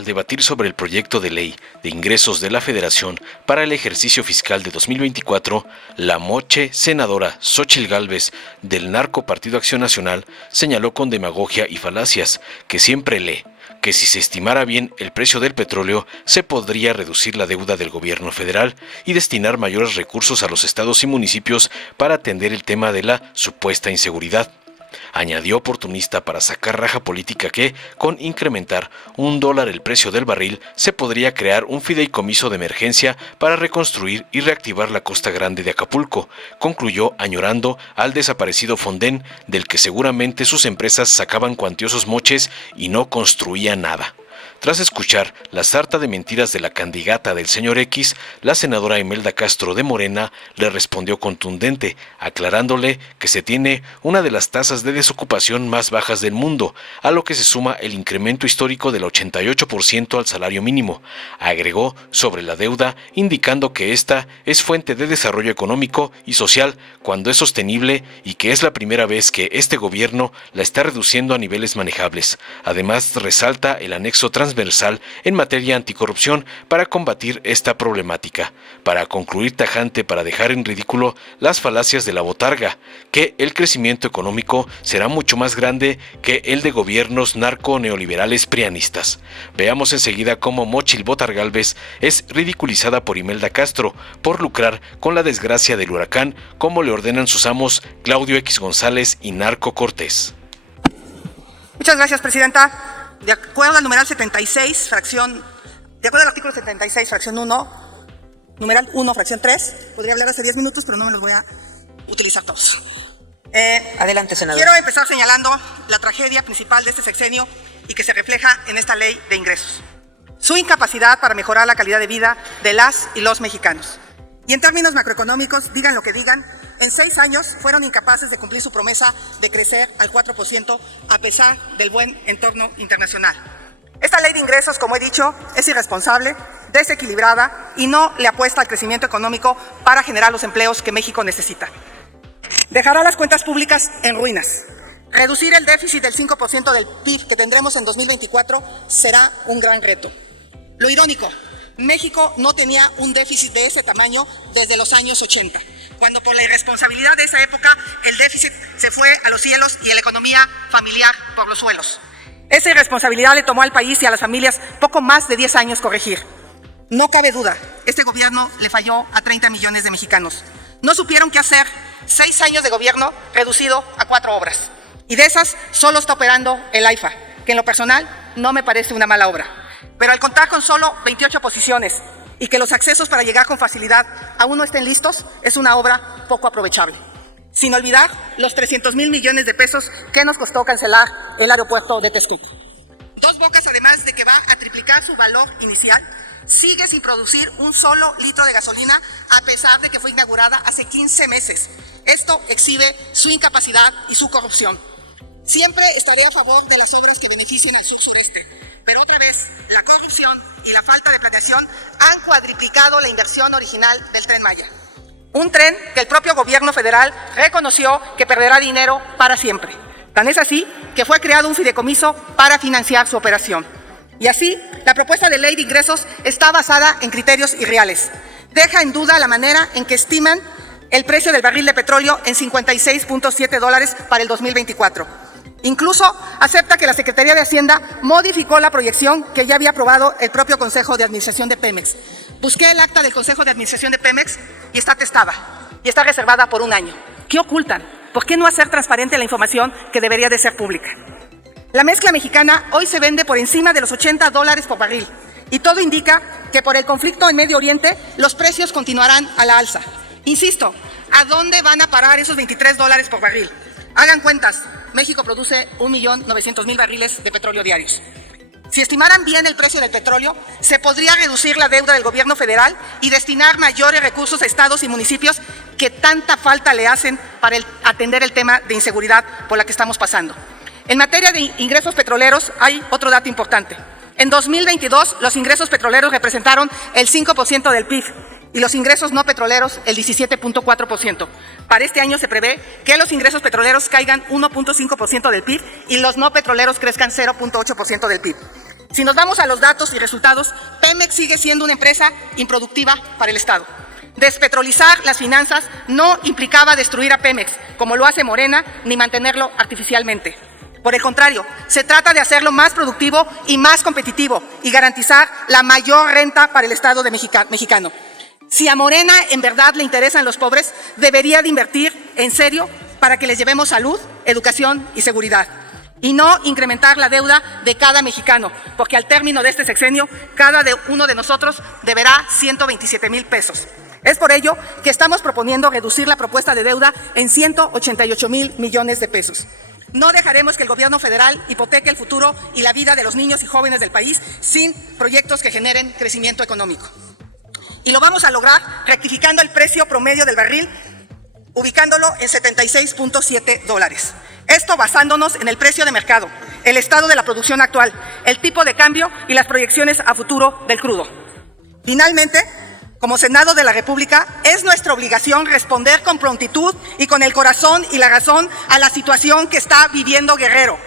al debatir sobre el proyecto de ley de ingresos de la Federación para el ejercicio fiscal de 2024, la moche senadora Xóchitl Gálvez del Narco Partido Acción Nacional señaló con demagogia y falacias que siempre lee que si se estimara bien el precio del petróleo, se podría reducir la deuda del gobierno federal y destinar mayores recursos a los estados y municipios para atender el tema de la supuesta inseguridad. Añadió oportunista para sacar raja política que, con incrementar $1 el precio del barril, se podría crear un fideicomiso de emergencia para reconstruir y reactivar la Costa Grande de Acapulco. Concluyó añorando al desaparecido Fonden, del que seguramente sus empresas sacaban cuantiosos moches y no construían nada. Tras escuchar la sarta de mentiras de la candidata del señor X, la senadora Imelda Castro de Morena le respondió contundente, aclarándole que se tiene una de las tasas de desocupación más bajas del mundo, a lo que se suma el incremento histórico del 88% al salario mínimo. Agregó sobre la deuda, indicando que esta es fuente de desarrollo económico y social cuando es sostenible y que es la primera vez que este gobierno la está reduciendo a niveles manejables. Además, resalta el anexo transversal en materia anticorrupción para combatir esta problemática. Para concluir tajante, para dejar en ridículo las falacias de la botarga, que el crecimiento económico será mucho más grande que el de gobiernos narco-neoliberales prianistas. Veamos enseguida cómo Xóchitl Gálvez es ridiculizada por Imelda Castro por lucrar con la desgracia del huracán, como le ordenan sus amos Claudio X González y Narco Cortés. Muchas gracias, presidenta. De acuerdo al numeral 76, de acuerdo al artículo 76, fracción 1, numeral 1, fracción 3, podría hablar hace 10 minutos, pero no me los voy a utilizar todos. Adelante, senador. Quiero empezar señalando la tragedia principal de este sexenio y que se refleja en esta ley de ingresos. Su incapacidad para mejorar la calidad de vida de las y los mexicanos. Y en términos macroeconómicos, digan lo que digan, en 6 años fueron incapaces de cumplir su promesa de crecer al 4% a pesar del buen entorno internacional. Esta ley de ingresos, como he dicho, es irresponsable, desequilibrada y no le apuesta al crecimiento económico para generar los empleos que México necesita. Dejará las cuentas públicas en ruinas. Reducir el déficit del 5% del PIB que tendremos en 2024 será un gran reto. Lo irónico, México no tenía un déficit de ese tamaño desde los años 80, cuando por la irresponsabilidad de esa época el déficit se fue a los cielos y la economía familiar por los suelos. Esa irresponsabilidad le tomó al país y a las familias poco más de 10 años corregir. No cabe duda, este gobierno le falló a 30 millones de mexicanos. No supieron qué hacer, 6 años de gobierno reducido a 4 obras. Y de esas solo está operando el AIFA, que en lo personal no me parece una mala obra. Pero al contar con solo 28 posiciones y que los accesos para llegar con facilidad aún no estén listos, es una obra poco aprovechable. Sin olvidar los 300,000 millones de pesos que nos costó cancelar el aeropuerto de Texcoco. Dos Bocas, además de que va a triplicar su valor inicial, sigue sin producir un solo litro de gasolina a pesar de que fue inaugurada hace 15 meses. Esto exhibe su incapacidad y su corrupción. Siempre estaré a favor de las obras que beneficien al sur-sureste, pero otra vez la corrupción y la falta de planeación han cuadriplicado la inversión original del Tren Maya. Un tren que el propio gobierno federal reconoció que perderá dinero para siempre. Tan es así que fue creado un fideicomiso para financiar su operación. Y así, la propuesta de ley de ingresos está basada en criterios irreales. Deja en duda la manera en que estiman el precio del barril de petróleo en $56.7 para el 2024. Incluso acepta que la Secretaría de Hacienda modificó la proyección que ya había aprobado el propio Consejo de Administración de Pemex. Busqué el acta del Consejo de Administración de Pemex y está atestada y está reservada por 1 año. ¿Qué ocultan? ¿Por qué no hacer transparente la información que debería de ser pública? La mezcla mexicana hoy se vende por encima de los $80 por barril y todo indica que por el conflicto en Medio Oriente los precios continuarán a la alza. Insisto, ¿a dónde van a parar esos $23 por barril? Hagan cuentas, México produce 1.900.000 barriles de petróleo diarios. Si estimaran bien el precio del petróleo, se podría reducir la deuda del gobierno federal y destinar mayores recursos a estados y municipios que tanta falta le hacen para atender el tema de inseguridad por la que estamos pasando. En materia de ingresos petroleros hay otro dato importante. En 2022, los ingresos petroleros representaron el 5% del PIB y los ingresos no petroleros el 17.4%. Para este año se prevé que los ingresos petroleros caigan 1.5% del PIB y los no petroleros crezcan 0.8% del PIB. Si nos vamos a los datos y resultados, Pemex sigue siendo una empresa improductiva para el Estado. Despetrolizar las finanzas no implicaba destruir a Pemex, como lo hace Morena, ni mantenerlo artificialmente. Por el contrario, se trata de hacerlo más productivo y más competitivo y garantizar la mayor renta para el Estado mexicano. Si a Morena en verdad le interesan los pobres, debería de invertir en serio para que les llevemos salud, educación y seguridad, y no incrementar la deuda de cada mexicano, porque al término de este sexenio, cada uno de nosotros deberá 127,000 pesos. Es por ello que estamos proponiendo reducir la propuesta de deuda en 188,000 millones de pesos. No dejaremos que el gobierno federal hipoteque el futuro y la vida de los niños y jóvenes del país sin proyectos que generen crecimiento económico. Y lo vamos a lograr rectificando el precio promedio del barril, ubicándolo en $76.7. Esto basándonos en el precio de mercado, el estado de la producción actual, el tipo de cambio y las proyecciones a futuro del crudo. Finalmente, como Senado de la República, es nuestra obligación responder con prontitud y con el corazón y la razón a la situación que está viviendo Guerrero.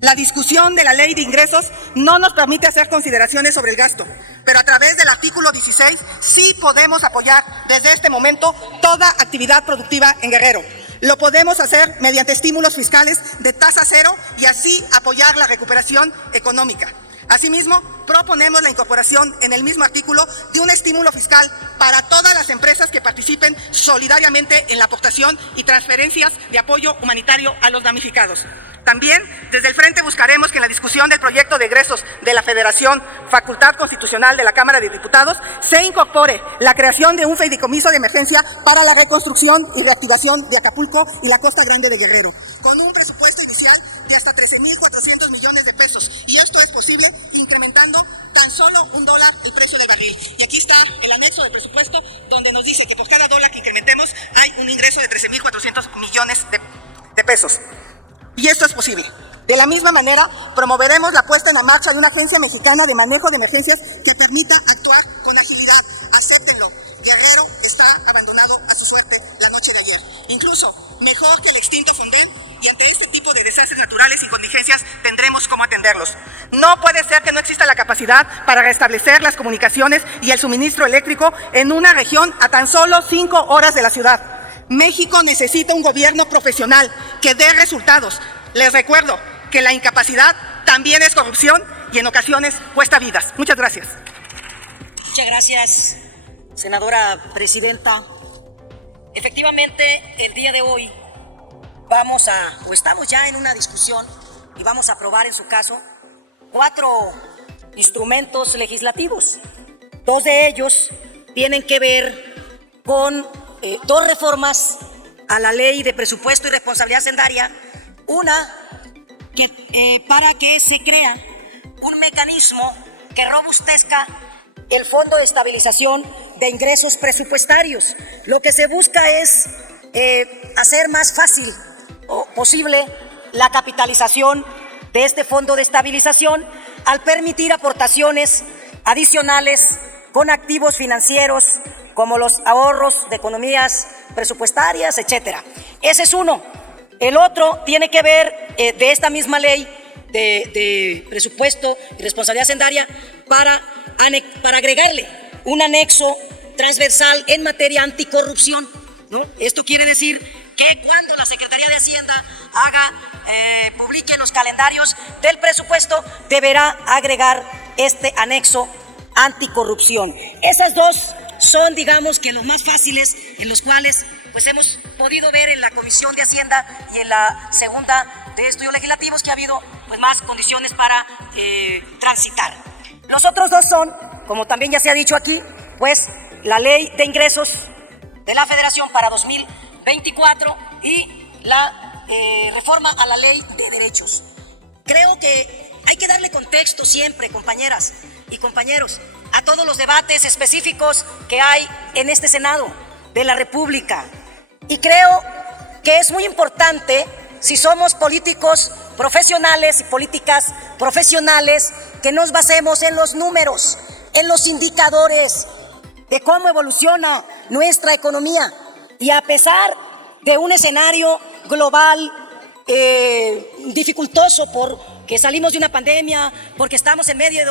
La discusión de la ley de ingresos no nos permite hacer consideraciones sobre el gasto, pero a través del artículo 16 sí podemos apoyar desde este momento toda actividad productiva en Guerrero. Lo podemos hacer mediante estímulos fiscales de tasa cero y así apoyar la recuperación económica. Asimismo, proponemos la incorporación en el mismo artículo de un estímulo fiscal para todas las empresas que participen solidariamente en la aportación y transferencias de apoyo humanitario a los damnificados. También, desde el Frente buscaremos que en la discusión del proyecto de egresos de la Federación, facultad constitucional de la Cámara de Diputados, se incorpore la creación de un fideicomiso de emergencia para la reconstrucción y reactivación de Acapulco y la Costa Grande de Guerrero, con un presupuesto inicial de hasta 13,400 millones de pesos. Y esto es posible incrementando tan solo $1 el precio del barril. Y aquí está el anexo del presupuesto, donde nos dice que por cada dólar que incrementemos hay un ingreso de 13,400 millones de pesos. Y esto es posible. De la misma manera, promoveremos la puesta en marcha de una agencia mexicana de manejo de emergencias que permita actuar con agilidad. Acéptenlo, Guerrero está abandonado a su suerte la noche de ayer. Incluso mejor que el extinto Fonden, y ante este tipo de desastres naturales y contingencias tendremos cómo atenderlos. No puede ser que no exista la capacidad para restablecer las comunicaciones y el suministro eléctrico en una región a tan solo 5 horas de la ciudad. México necesita un gobierno profesional que dé resultados. Les recuerdo que la incapacidad también es corrupción y en ocasiones cuesta vidas. Muchas gracias. Muchas gracias, senadora presidenta. Efectivamente, el día de hoy estamos ya en una discusión y vamos a aprobar en su caso 4 instrumentos legislativos. 2 de ellos tienen que ver con 2 reformas a la Ley de Presupuesto y Responsabilidad Hacendaria. Una, para que se crea un mecanismo que robustezca el Fondo de Estabilización de Ingresos Presupuestarios. Lo que se busca es hacer más fácil o posible la capitalización de este Fondo de Estabilización al permitir aportaciones adicionales con activos financieros como los ahorros de economías presupuestarias, etcétera. Ese es uno. El otro tiene que ver de esta misma ley de presupuesto y responsabilidad hacendaria para agregarle un anexo transversal en materia anticorrupción, ¿no? Esto quiere decir que cuando la Secretaría de Hacienda publique los calendarios del presupuesto, deberá agregar este anexo anticorrupción. Esas 2 son, digamos, que los más fáciles, en los cuales pues hemos podido ver en la Comisión de Hacienda y en la segunda de estudios legislativos que ha habido pues más condiciones para transitar. Los otros 2 son, como también ya se ha dicho aquí, pues la Ley de Ingresos de la Federación para 2024 y la reforma a la Ley de Derechos. Creo que hay que darle contexto siempre, compañeras y compañeros, a todos los debates específicos que hay en este Senado de la República. Y creo que es muy importante, si somos políticos profesionales y políticas profesionales, que nos basemos en los números, en los indicadores de cómo evoluciona nuestra economía. Y a pesar de un escenario global dificultoso por que salimos de una pandemia, porque estamos en medio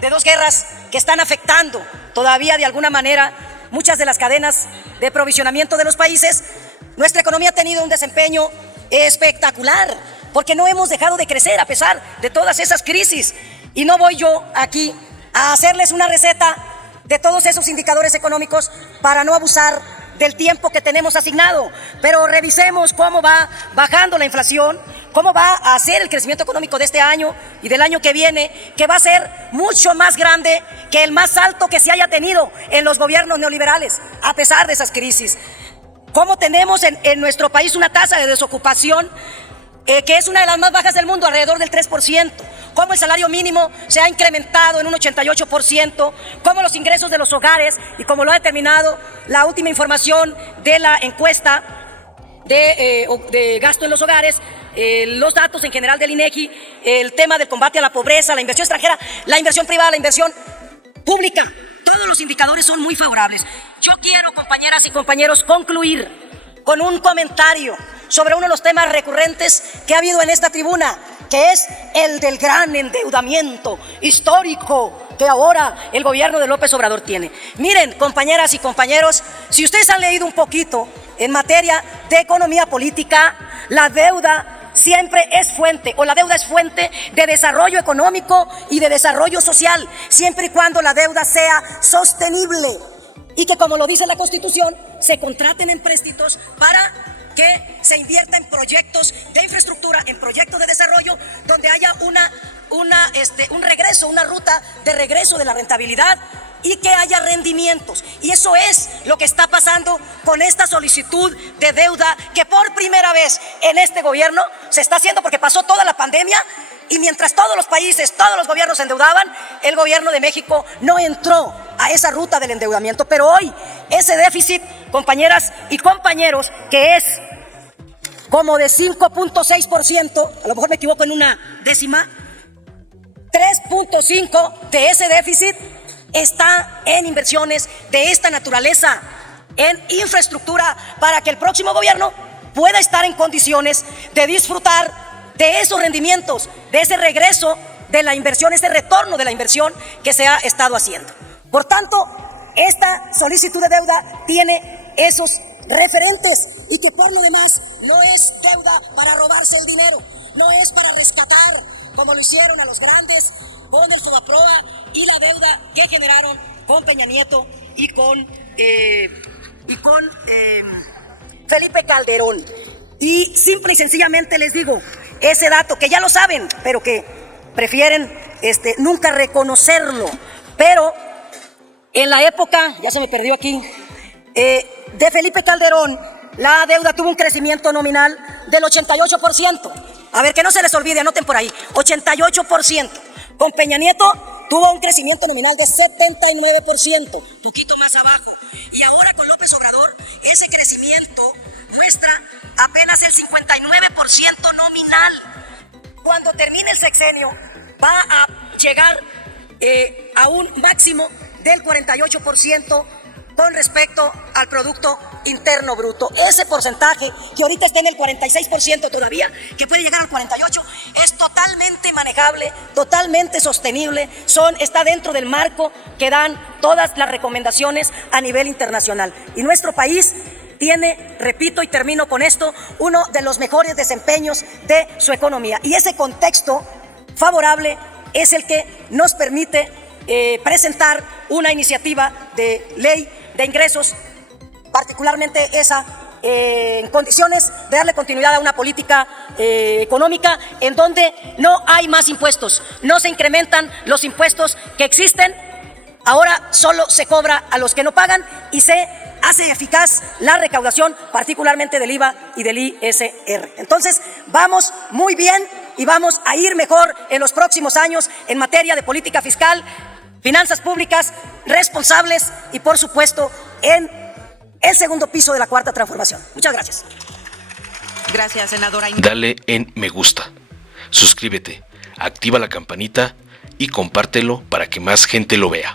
de dos guerras que están afectando todavía de alguna manera muchas de las cadenas de provisionamiento de los países, nuestra economía ha tenido un desempeño espectacular, porque no hemos dejado de crecer a pesar de todas esas crisis. Y no voy yo aquí a hacerles una receta de todos esos indicadores económicos para no abusar del tiempo que tenemos asignado, pero revisemos cómo va bajando la inflación, cómo va a ser el crecimiento económico de este año y del año que viene, que va a ser mucho más grande que el más alto que se haya tenido en los gobiernos neoliberales, a pesar de esas crisis. Cómo tenemos en nuestro país una tasa de desocupación que es una de las más bajas del mundo, alrededor del 3%, cómo el salario mínimo se ha incrementado en un 88%, cómo los ingresos de los hogares, y como lo ha determinado la última información de la encuesta de gasto en los hogares, los datos en general del INEGI, el tema del combate a la pobreza, la inversión extranjera, la inversión privada, la inversión pública, todos los indicadores son muy favorables. Yo quiero, compañeras y compañeros, concluir con un comentario sobre uno de los temas recurrentes que ha habido en esta tribuna, que es el del gran endeudamiento histórico que ahora el gobierno de López Obrador tiene. Miren, compañeras y compañeros, si ustedes han leído un poquito en materia de economía política, la deuda siempre es fuente, o la deuda es fuente de desarrollo económico y de desarrollo social, siempre y cuando la deuda sea sostenible y que, como lo dice la Constitución, se contraten empréstitos para que se invierta en proyectos de infraestructura, en proyectos de desarrollo, donde haya un regreso, una ruta de regreso de la rentabilidad y que haya rendimientos. Y eso es lo que está pasando con esta solicitud de deuda que por primera vez en este gobierno se está haciendo, porque pasó toda la pandemia y mientras todos los países, todos los gobiernos se endeudaban, el gobierno de México no entró a esa ruta del endeudamiento. Pero hoy ese déficit, compañeras y compañeros, que es como de 5.6%, a lo mejor me equivoco en una décima, 3.5 de ese déficit está en inversiones de esta naturaleza, en infraestructura, para que el próximo gobierno pueda estar en condiciones de disfrutar de esos rendimientos, de ese regreso de la inversión, ese retorno de la inversión que se ha estado haciendo. Por tanto, esta solicitud de deuda tiene esos referentes, y que por lo demás no es deuda para robarse el dinero, no es para rescatar, como lo hicieron a los grandes con el Fobaproa y la deuda que generaron con Peña Nieto y con Felipe Calderón. Y simple y sencillamente les digo ese dato que ya lo saben, pero que prefieren nunca reconocerlo. Pero en la época, ya se me perdió aquí, de Felipe Calderón, la deuda tuvo un crecimiento nominal del 88%. A ver, que no se les olvide, anoten por ahí, 88%. Con Peña Nieto tuvo un crecimiento nominal de 79%, poquito más abajo. Y ahora con López Obrador, ese crecimiento muestra apenas el 59% nominal. Cuando termine el sexenio, va a llegar a un máximo del 48% con respecto al Producto Interno Bruto. Ese porcentaje, que ahorita está en el 46% todavía, que puede llegar al 48%, es totalmente manejable, totalmente sostenible, está dentro del marco que dan todas las recomendaciones a nivel internacional. Y nuestro país tiene, repito y termino con esto, uno de los mejores desempeños de su economía. Y ese contexto favorable es el que nos permite presentar una iniciativa de ley de ingresos, particularmente esa, en condiciones de darle continuidad a una política económica en donde no hay más impuestos, no se incrementan los impuestos que existen, ahora solo se cobra a los que no pagan y se hace eficaz la recaudación, particularmente del IVA y del ISR. Entonces, vamos muy bien y vamos a ir mejor en los próximos años en materia de política fiscal, finanzas públicas responsables y, por supuesto, en el segundo piso de la Cuarta Transformación. Muchas gracias. Gracias, senadora. Dale en me gusta, suscríbete, activa la campanita y compártelo para que más gente lo vea.